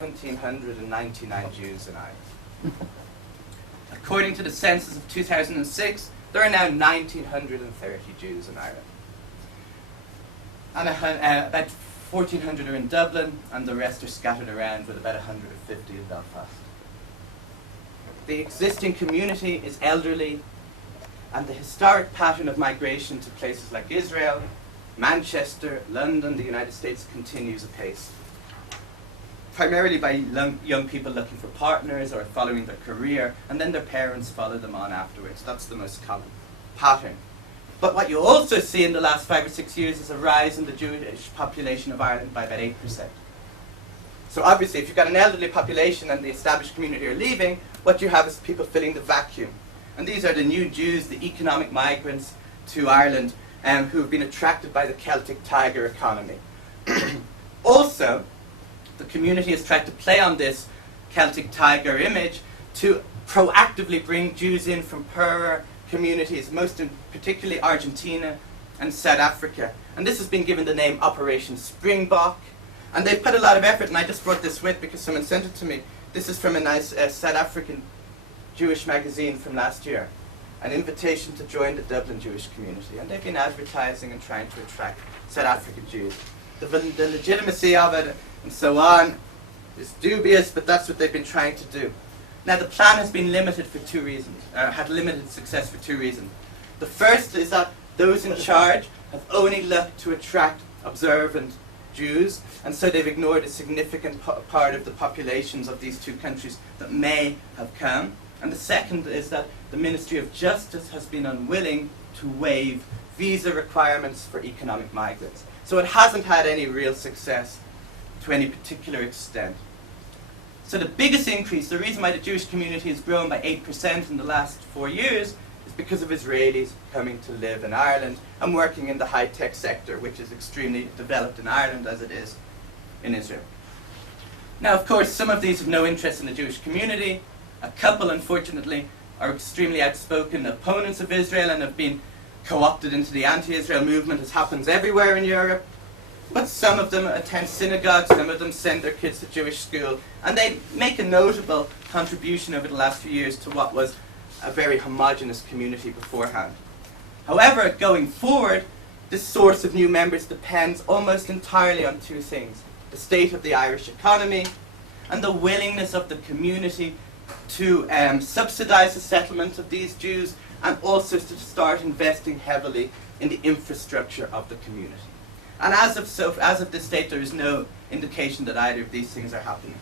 1,799 Jews in Ireland. According to the census of 2006, there are now 1,930 Jews in Ireland. And about 1,400 are in Dublin, and the rest are scattered around, with about 150 in Belfast. The existing community is elderly, and the historic pattern of migration to places like Israel, Manchester, London, the United States continues apace. Primarily by young people looking for partners or following their career, and then their parents follow them on afterwards. That's the most common pattern. But what you also see in the last 5 or 6 years is a rise in the Jewish population of Ireland by about 8%. So obviously, if you've got an elderly population and the established community are leaving, what you have is people filling the vacuum. And these are the new Jews, the economic migrants to Ireland, who have been attracted by the Celtic Tiger economy. Also, the community has tried to play on this Celtic Tiger image to proactively bring Jews in from poorer communities, particularly Argentina and South Africa. And this has been given the name Operation Springbok. And they've put a lot of effort, and I just brought this with because someone sent it to me. This is from a nice South African Jewish magazine from last year. An invitation to join the Dublin Jewish community. And they've been advertising and trying to attract South African Jews. The legitimacy of it and so on is dubious, but that's what they've been trying to do. Now, the plan has been limited for 2 reasons, had limited success for 2 reasons. The first is that those in charge have only looked to attract observant Jews, and so they've ignored a significant part of the populations of these 2 countries that may have come. And the second is that the Ministry of Justice has been unwilling to waive visa requirements for economic migrants. So it hasn't had any real success to any particular extent. So the biggest increase, the reason why the Jewish community has grown by 8% in the last 4 years, is because of Israelis coming to live in Ireland and working in the high-tech sector, which is extremely developed in Ireland as it is in Israel. Now, of course, some of these have no interest in the Jewish community. A couple, unfortunately, are extremely outspoken opponents of Israel and have been co-opted into the anti-Israel movement, as happens everywhere in Europe. But some of them attend synagogues, some of them send their kids to Jewish school, and they make a notable contribution over the last few years to what was a very homogenous community beforehand. However, going forward, this source of new members depends almost entirely on 2 things: the state of the Irish economy and the willingness of the community to subsidize the settlement of these Jews, and also to start investing heavily in the infrastructure of the community. And as of this date, there is no indication that either of these things are happening.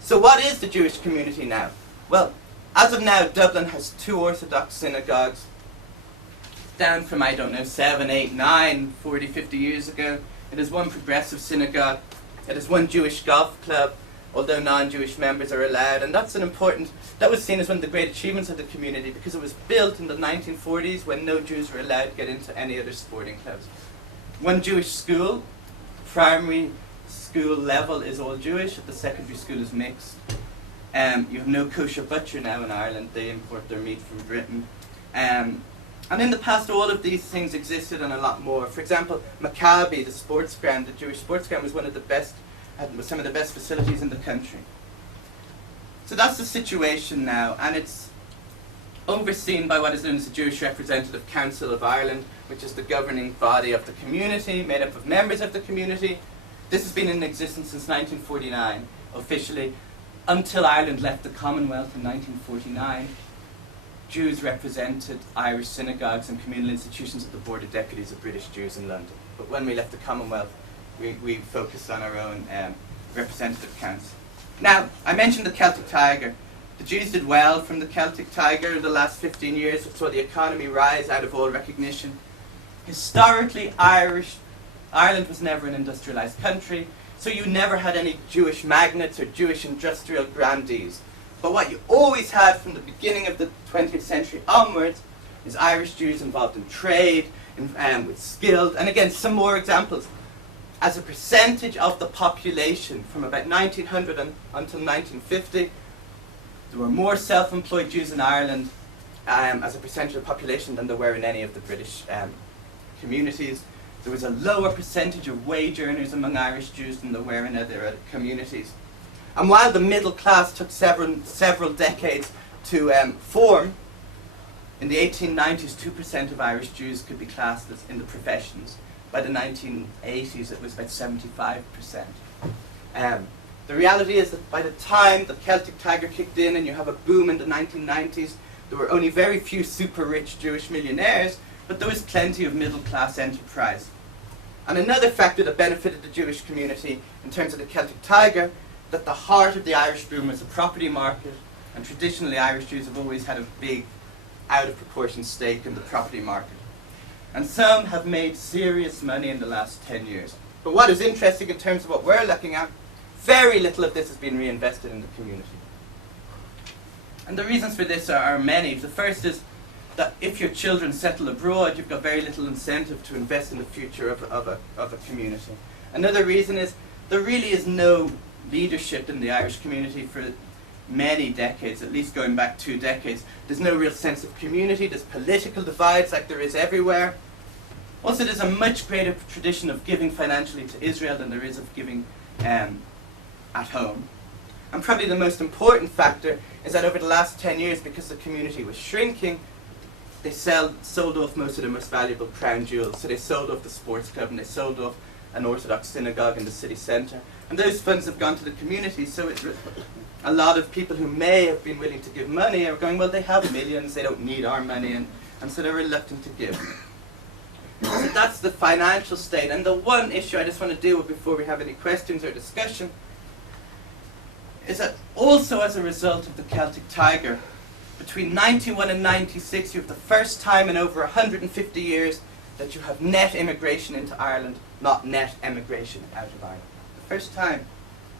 So what is the Jewish community now? Well, as of now, Dublin has 2 Orthodox synagogues, down from, 7, 8, 9, 40, 50 years ago. It has 1 progressive synagogue. It has 1 Jewish golf club, although non-Jewish members are allowed. And that was seen as one of the great achievements of the community, because it was built in the 1940s when no Jews were allowed to get into any other sporting clubs. 1 Jewish school, primary school level is all Jewish, the secondary school is mixed. You have no kosher butcher now in Ireland, they import their meat from Britain. And in the past, all of these things existed and a lot more. For example, Maccabi, the sports ground, the Jewish sports ground, was was some of the best facilities in the country. So that's the situation now, and it's overseen by what is known as the Jewish Representative Council of Ireland, which is the governing body of the community, made up of members of the community. This has been in existence since 1949, officially. Until Ireland left the Commonwealth in 1949, Jews represented Irish synagogues and communal institutions at the Board of Deputies of British Jews in London. But when we left the Commonwealth, we focused on our own representative council. Now, I mentioned the Celtic Tiger. The Jews did well from the Celtic Tiger in the last 15 years, which saw the economy rise out of all recognition. Historically, Ireland was never an industrialized country, so you never had any Jewish magnates or Jewish industrial grandees. But what you always had from the beginning of the 20th century onwards is Irish Jews involved in trade, with skilled, and again, some more examples. As a percentage of the population from about 1900 until 1950, there were more self-employed Jews in Ireland as a percentage of the population than there were in any of the British communities. There was a lower percentage of wage earners among Irish Jews than there were in other communities. And while the middle class took several decades to form, in the 1890s, 2% of Irish Jews could be classed as in the professions. By the 1980s, it was about 75%. The reality is that by the time the Celtic Tiger kicked in and you have a boom in the 1990s, there were only very few super rich Jewish millionaires, but there was plenty of middle class enterprise. And another factor that benefited the Jewish community in terms of the Celtic Tiger, that the heart of the Irish boom was the property market, and traditionally Irish Jews have always had a big, out of proportion stake in the property market. And some have made serious money in the last 10 years. But what is interesting in terms of what we're looking at, very little of this has been reinvested in the community. And the reasons for this are many. The first is that if your children settle abroad, you've got very little incentive to invest in the future of a community. Another reason is there really is no leadership in the Irish community for many decades, at least going back 2 decades. There's no real sense of community, there's political divides like there is everywhere. Also, there's a much greater tradition of giving financially to Israel than there is of giving at home. And probably the most important factor is that over the last 10 years, because the community was shrinking, they sold off most of the most valuable crown jewels. So they sold off the sports club and they sold off an Orthodox synagogue in the city centre. And those funds have gone to the community, so a lot of people who may have been willing to give money are going, well, they have millions, they don't need our money, and so they're reluctant to give. So that's the financial state. And the one issue I just want to deal with before we have any questions or discussion is that also as a result of the Celtic Tiger, between 91 and 96, you have the first time in over 150 years that you have net immigration into Ireland, not net emigration out of Ireland. The first time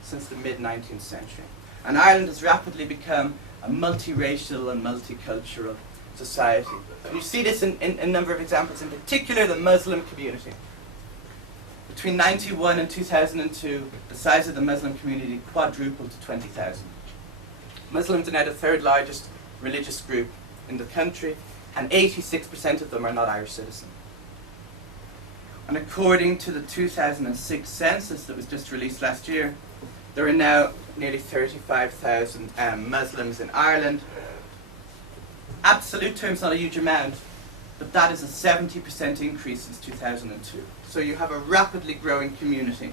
since the mid-19th century. And Ireland has rapidly become a multiracial and multicultural society. And you see this in a number of examples, in particular the Muslim community. Between 91 and 2002, the size of the Muslim community quadrupled to 20,000. Muslims are now the 3rd largest religious group in the country, and 86% of them are not Irish citizens. And according to the 2006 census that was just released last year, there are now nearly 35,000 Muslims in Ireland. Absolute terms, not a huge amount, but that is a 70% increase since 2002. So you have a rapidly growing community.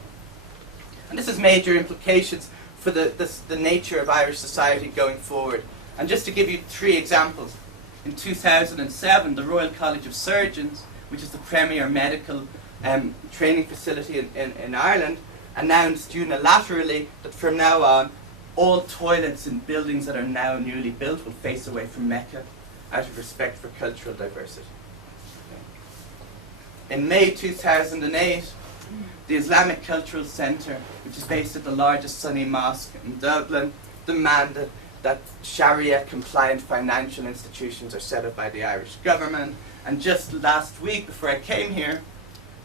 And this has major implications for the nature of Irish society going forward. And just to give you 3 examples, in 2007, the Royal College of Surgeons, which is the premier medical training facility in Ireland, announced unilaterally that from now on, all toilets in buildings that are now newly built will face away from Mecca out of respect for cultural diversity. In May 2008, the Islamic Cultural Centre, which is based at the largest Sunni mosque in Dublin, demanded that Sharia-compliant financial institutions are set up by the Irish government. And just last week, before I came here,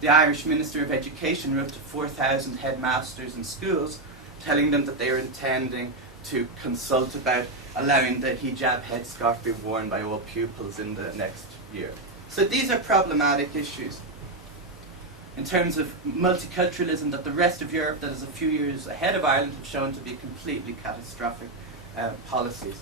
the Irish Minister of Education wrote to 4,000 headmasters in schools, telling them that they are intending to consult about allowing the hijab headscarf be worn by all pupils in the next year. So these are problematic issues. In terms of multiculturalism, that the rest of Europe, that is a few years ahead of Ireland, have shown to be completely catastrophic policies.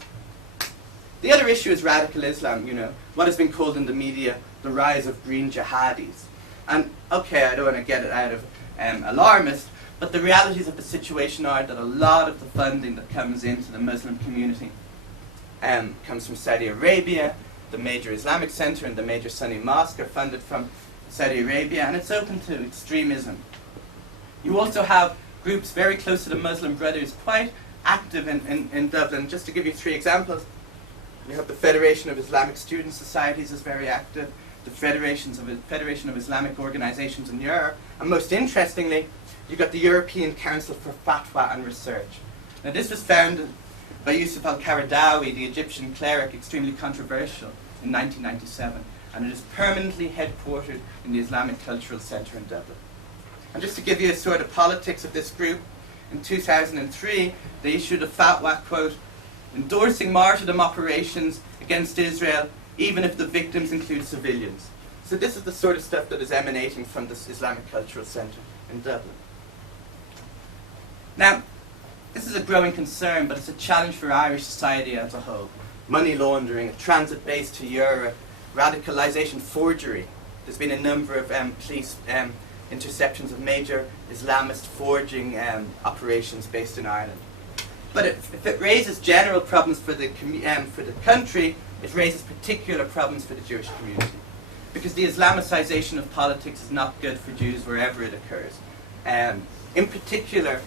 The other issue is radical Islam, what has been called in the media the rise of green jihadis. And okay, I don't want to get it out of alarmist, but the realities of the situation are that a lot of the funding that comes into the Muslim community comes from Saudi Arabia. The major Islamic center and the major Sunni mosque are funded from Saudi Arabia, and it's open to extremism. You also have groups very close to the Muslim Brothers, quite active in Dublin. Just to give you 3 examples, you have the Federation of Islamic Student Societies is very active, the Federation of Islamic Organizations in Europe, and most interestingly, you've got the European Council for Fatwa and Research. Now this was founded by Yusuf al-Qaradawi, the Egyptian cleric, extremely controversial, in 1997, and it is permanently headquartered in the Islamic Cultural Centre in Dublin. And just to give you a sort of politics of this group, in 2003, they issued a fatwa, quote, endorsing martyrdom operations against Israel, even if the victims include civilians. So this is the sort of stuff that is emanating from this Islamic Cultural Centre in Dublin. Now, This is a growing concern, but it's a challenge for Irish society as a whole. Money laundering, a transit base to Europe, radicalisation, forgery. There's been a number of police interceptions of major Islamist forging operations based in Ireland. But if it raises general problems for the country, it raises particular problems for the Jewish community. Because the Islamicisation of politics is not good for Jews wherever it occurs. In particular,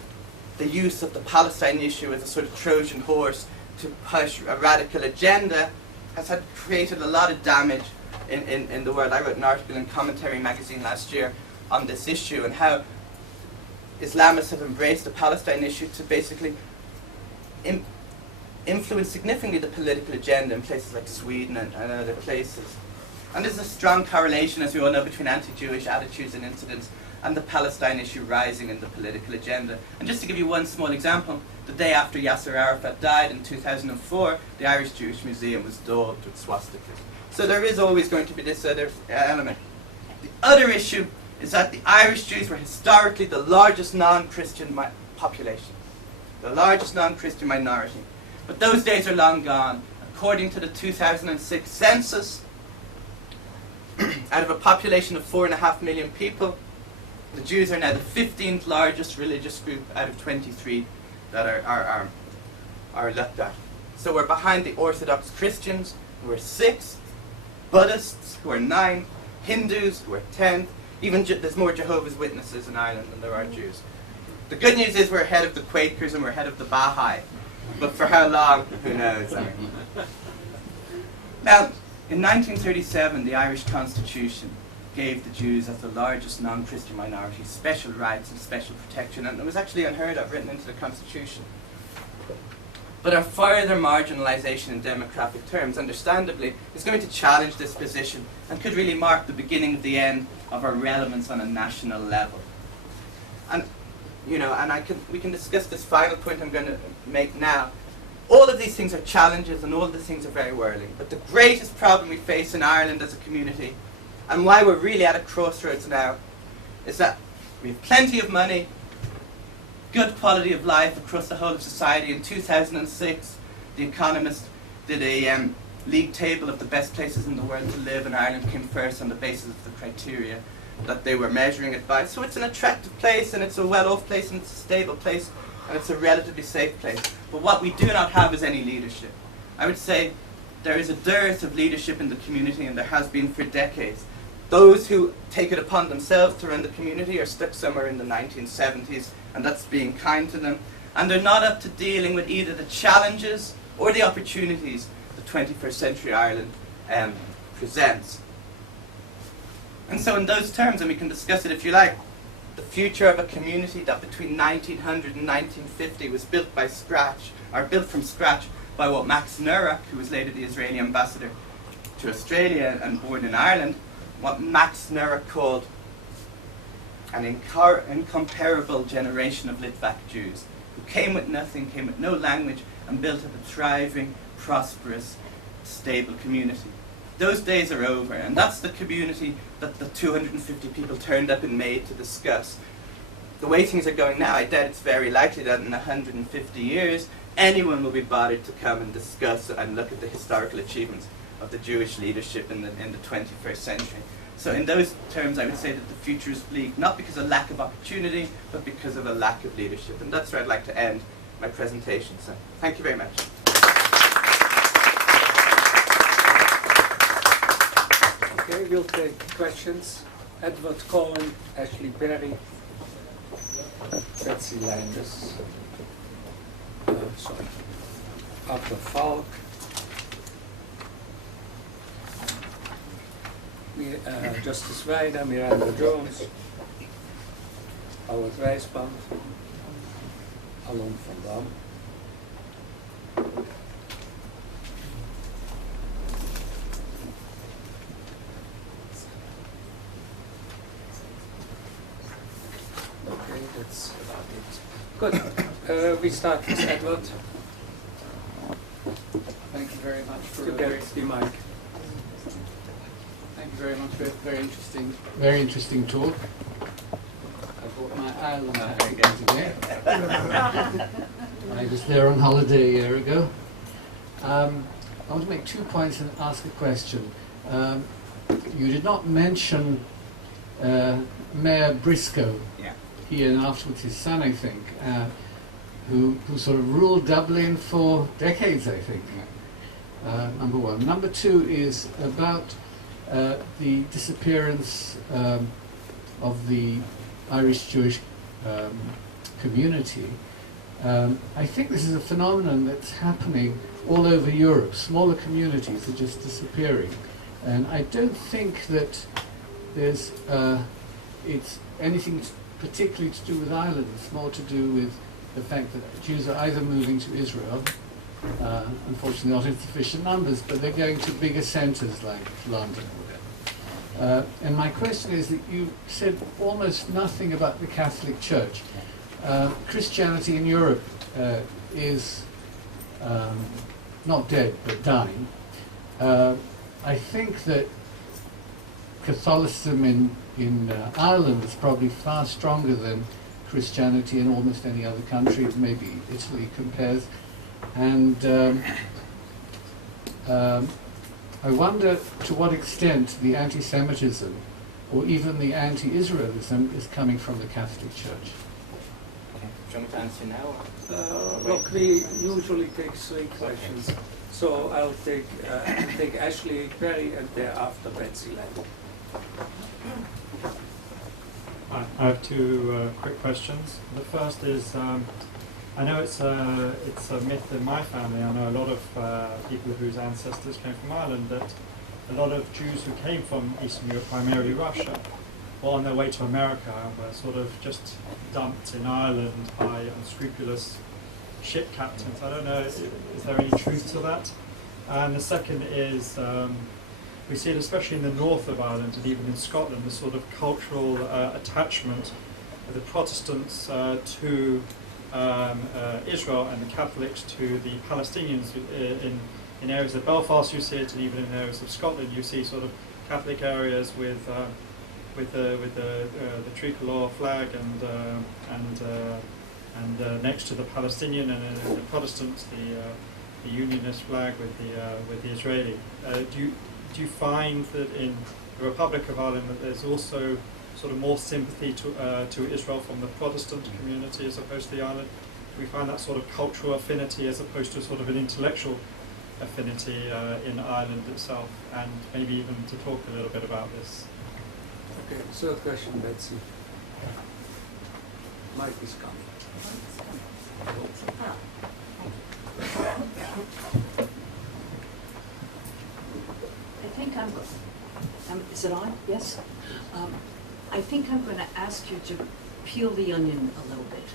the use of the Palestine issue as a sort of Trojan horse to push a radical agenda has created a lot of damage in the world. I wrote an article in Commentary magazine last year on this issue and how Islamists have embraced the Palestine issue to basically influence significantly the political agenda in places like Sweden and other places. And there's a strong correlation, as we all know, between anti-Jewish attitudes and incidents and the Palestine issue rising in the political agenda. And just to give you one small example, the day after Yasser Arafat died in 2004, the Irish Jewish Museum was daubed with swastikas. So there is always going to be this other element. The other issue is that the Irish Jews were historically the largest non-Christian population, the largest non-Christian minority. But those days are long gone. According to the 2006 census, out of a population of 4.5 million people, the Jews are now the 15th largest religious group out of 23 that are looked at. So we're behind the Orthodox Christians, who are 6th, Buddhists, who are 9th, Hindus, who are 10th. Even there's more Jehovah's Witnesses in Ireland than there are Jews. The good news is we're ahead of the Quakers and we're ahead of the Baha'i. But for how long, who knows? Now, in 1937, the Irish Constitution gave the Jews, as the largest non-Christian minority, special rights and special protection, and it was actually unheard of, written into the Constitution. But our further marginalisation in demographic terms, understandably, is going to challenge this position and could really mark the beginning of the end of our relevance on a national level. And, you know, we can discuss this final point I'm going to make now. All of these things are challenges and all of these things are very worrying. But the greatest problem we face in Ireland as a community, and why we're really at a crossroads now, is that we have plenty of money, good quality of life across the whole of society. In 2006, The Economist did a league table of the best places in the world to live, and Ireland came first on the basis of the criteria that they were measuring it by. So it's an attractive place, and it's a well-off place, and it's a stable place, and it's a relatively safe place. But what we do not have is any leadership. I would say there is a dearth of leadership in the community, and there has been for decades. Those who take it upon themselves to run the community are stuck somewhere in the 1970s, and that's being kind to them. And they're not up to dealing with either the challenges or the opportunities the 21st century Ireland presents. And so in those terms, and we can discuss it if you like, the future of a community that between 1900 and 1950 was built from scratch by what Max Nurek, who was later the Israeli ambassador to Australia and born in Ireland, what Max Nurek called an incomparable generation of Litvak Jews, who came with nothing, came with no language, and built up a thriving, prosperous, stable community. Those days are over, and that's the community that the 250 people turned up in May to discuss. The way things are going now, I doubt it's very likely that in 150 years, anyone will be bothered to come and discuss and look at the historical achievements of the Jewish leadership in the 21st century. So in those terms, I would say that the future is bleak, not because of lack of opportunity, but because of a lack of leadership. And that's where I'd like to end my presentation. So thank you very much. Okay, we'll take questions. Edward Cohen, Ashley Berry, Betsy Landis, Arthur Falk, Justice Weider, Miranda Jones, Howard Wijsband, Alon van Dam. Okay, that's about it. Good. We start with Edward. Thank you very much for You get the mic. Thank you very much for a very interesting talk. I brought my Ireland hat again today. I was there on holiday a year ago. I want to make 2 points and ask a question. You did not mention Mayor Briscoe. Yeah. He and afterwards his son, I think, who sort of ruled Dublin for decades, I think. Number one. Number two is about the disappearance of the Irish Jewish community. I think this is a phenomenon that's happening all over Europe. Smaller communities are just disappearing. And I don't think that there's it's anything particularly to do with Ireland. It's more to do with the fact that Jews are either moving to Israel, unfortunately not in sufficient numbers, but they're going to bigger centres like London. And my question is that you said almost nothing about the Catholic Church. Christianity in Europe is not dead, but dying. I think that Catholicism in Ireland is probably far stronger than Christianity in almost any other country. Maybe Italy compares. And I wonder to what extent the anti-Semitism or even the anti-Israelism is coming from the Catholic Church. Okay. Do you want me to answer now? Look, we usually take 3 questions. So I'll take Ashley Perry and thereafter Betsy Lang. I have 2 quick questions. The first is, I know it's a myth in my family. I know a lot of people whose ancestors came from Ireland, that a lot of Jews who came from Eastern Europe, primarily Russia, were on their way to America and were sort of just dumped in Ireland by unscrupulous ship captains. I don't know, is there any truth to that? And the second is, we see it especially in the north of Ireland and even in Scotland, the sort of cultural attachment of the Protestants to Israel and the Catholics to the Palestinians. In areas of Belfast you see it, and even in areas of Scotland you see sort of Catholic areas with the tricolour flag and next to the Palestinian, and the Protestants the Unionist flag with the Israeli. Do you find that in the Republic of Ireland that there's also sort of more sympathy to Israel from the Protestant community as opposed to the Ireland? Do we find that sort of cultural affinity as opposed to sort of an intellectual affinity in Ireland itself? And maybe even to talk a little bit about this. Okay, third question, Betsy. Mike is coming. I think is it on? Yes? I think I'm going to ask you to peel the onion a little bit.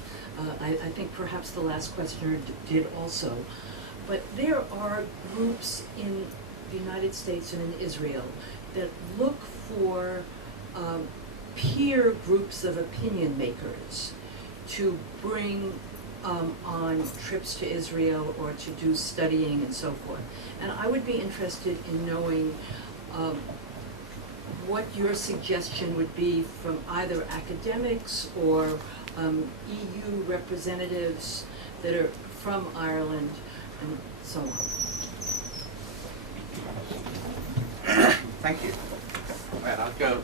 I think perhaps the last questioner did also. But there are groups in the United States and in Israel that look for peer groups of opinion makers to bring on trips to Israel or to do studying and so forth. And I would be interested in knowing what your suggestion would be from either academics or EU representatives that are from Ireland and so on. Thank you. Well, I'll go